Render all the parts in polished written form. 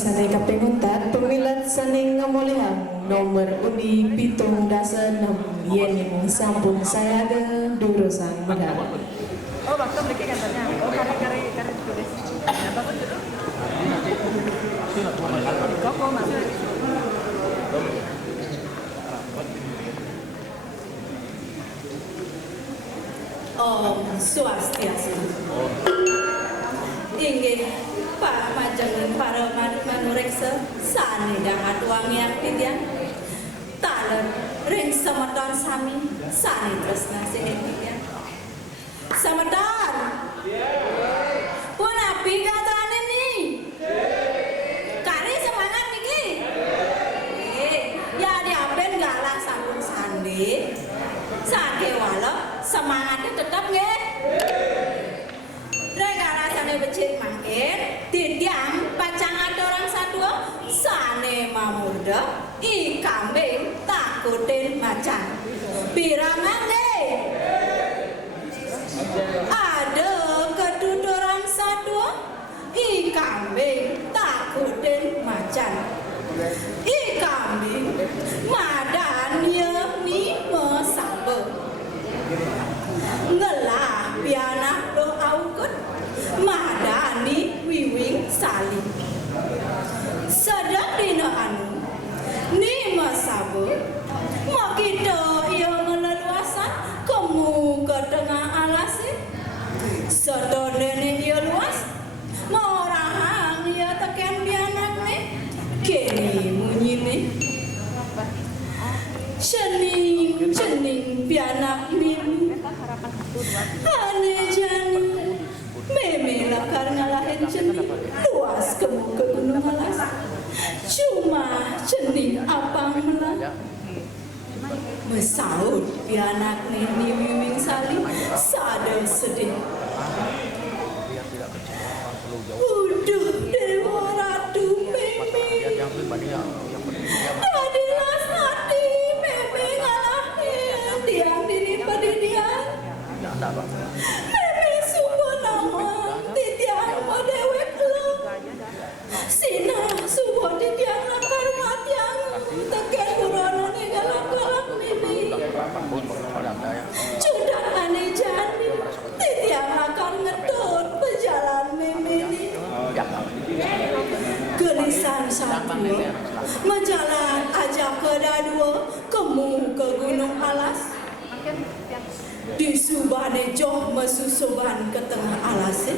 Sanay kapenguntat, pemilat saning ngamolehang nomor undi pitung dasa 6 yening sampun saya de durusan medal. Oh, bakal beli kantornya. Oh, kari tulis. Apa tuh? Kok masih? Om Swastiastu. Inggih Pak Majengan para manureksa sanidang atuangian titian taler ring semeton sami sani tresna sing titian semeton pun api katane ni kari semangat niki ya diapen galak sampun sandi sake walau semangatnya tetap nggih becik mangkin titiang pacang orang sadua sane mamurda I kambing takutin macan pirangan deh ada keduduran sadua I kambing takutin macan I kambing madan ye ni mesabe ngelah piana do aukut madani wiwing saling sedang dina anu ni masabu mau kita ia meleluasan kamu ke tengah alasi sedang nenek ia luas mau rahang ia tekan bianak ni kini munyi ni cening bianak mimi ane jani meme lakar ngalahin cening luas kamu ke gunung alas cuma cening apang melah mesaut pianak ni wiwing sali sada sedih uduh dewa ratu meme adilah sati meme ngalahin tiang dini padidian meme subuh nama titiang modewek lo sina subuh titiang lakar matiang teken burono ni galak-galak mimi cudak ane jani titiang lakar ngetut berjalan mimi ni gelisan satu menjalan ajak ke dadua kemu ke gunung alas di subane joh mesusuban ke tengah alas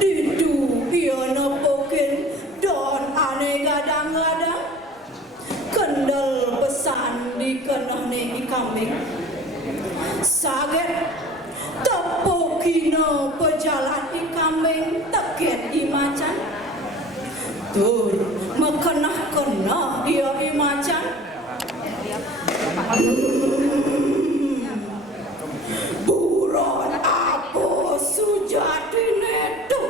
didu ia nepokin don ane gadang-gadang kendel pesan di kenah ni kambing saget tepukina pejalan di kambing teket di macan tur mekenah-kenah ia di macan buron apa sujati netu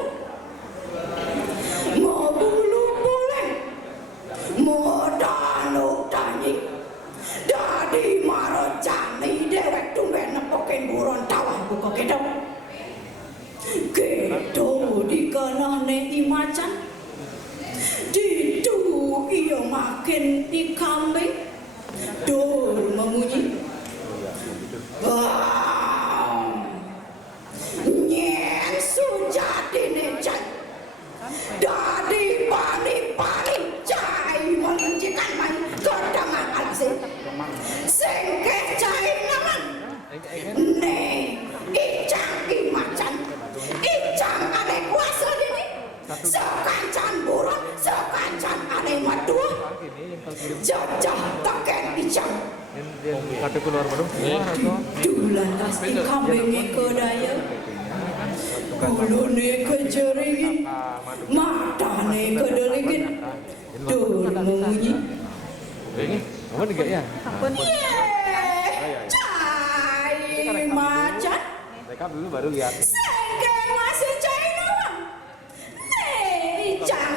mau bulu boleh mau danuk tani dadi marocani dewek tumben nepokin buron tawah buka kedo di kenah ni macan didu ia makin di kambing dur memunyi nyen sujati necan dadi pani-pani cai melencikan man kedangan alasi sengkeh cai naman ne icang di macan icang ane kuasa dini sekancan buron sekancan ane madua jajah teken icang dulan pasti kambingnya ke daya kulune ke jeringin matane ke deringin dur mengunyi apa nih ya? Cai macan Mereka dulu baru lihat sengke masih cai naman icang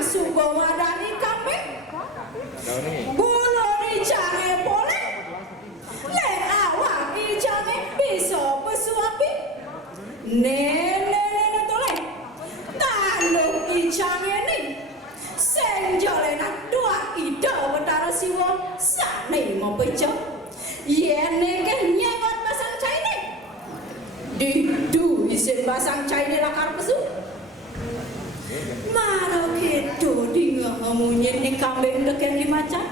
icang ini sing jalenan dua ida betara siwa sane mau pecah yene ke nyegot basang caine didu isin basang caine lakar pesu maro kedo di ngamunyin di kambing deken di macan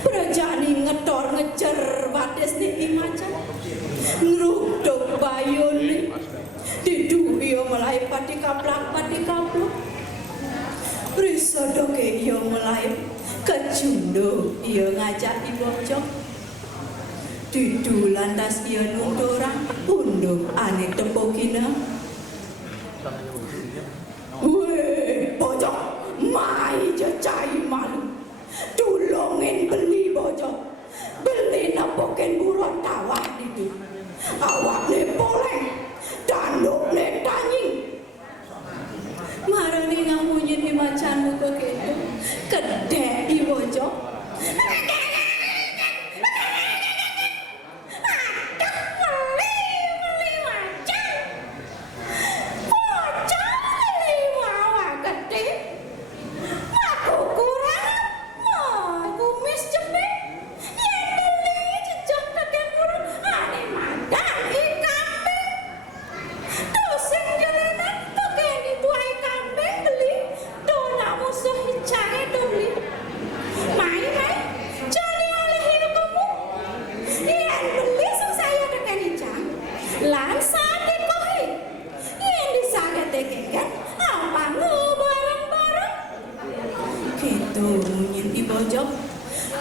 berjani ngetor ngecer bates di macan ngeruduk bayun didu iyo mulai pati kaplak risodoke iyo mulai kecundo iyo ngajak di bocok didu lantas iyo nundurang undung ane tepokina weh bocok mai jecai malu tulungin beli bocok beli napoken buron tawah itu awak ne poleng tanduk ne tanying marani ngamunyin di macan muka gitu kedek di bocok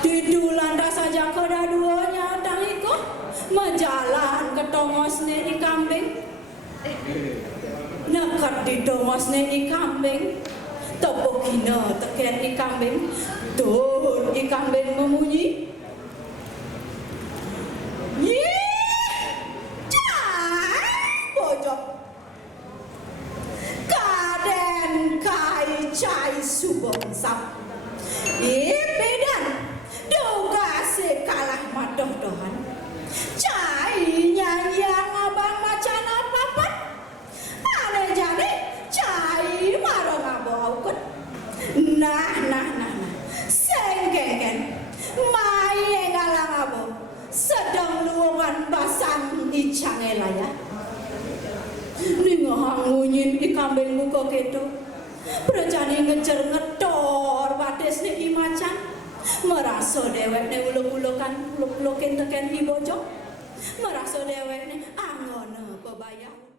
didulan saja kedua-duanya tangiko menjalan ke tongosne di kambing nekat di tongosne di kambing tepukina teken di kambing tuh di kambing memunyi bojok kaden kai cai subong sap bedan doga sekalah madoh-dohan cai nyanyang abang macan apa-apa ane jadi cai marong abau nah senggenggen mai ngalang abau sedang luangan basang icang elaya ningohang ngunyin di kambing muka kedo berjani ngecer ngetor bates ni macan merasa dewek ne uluk-ulukan uluk-ulukin teken hi bojok merasa dewek ne angona pebayang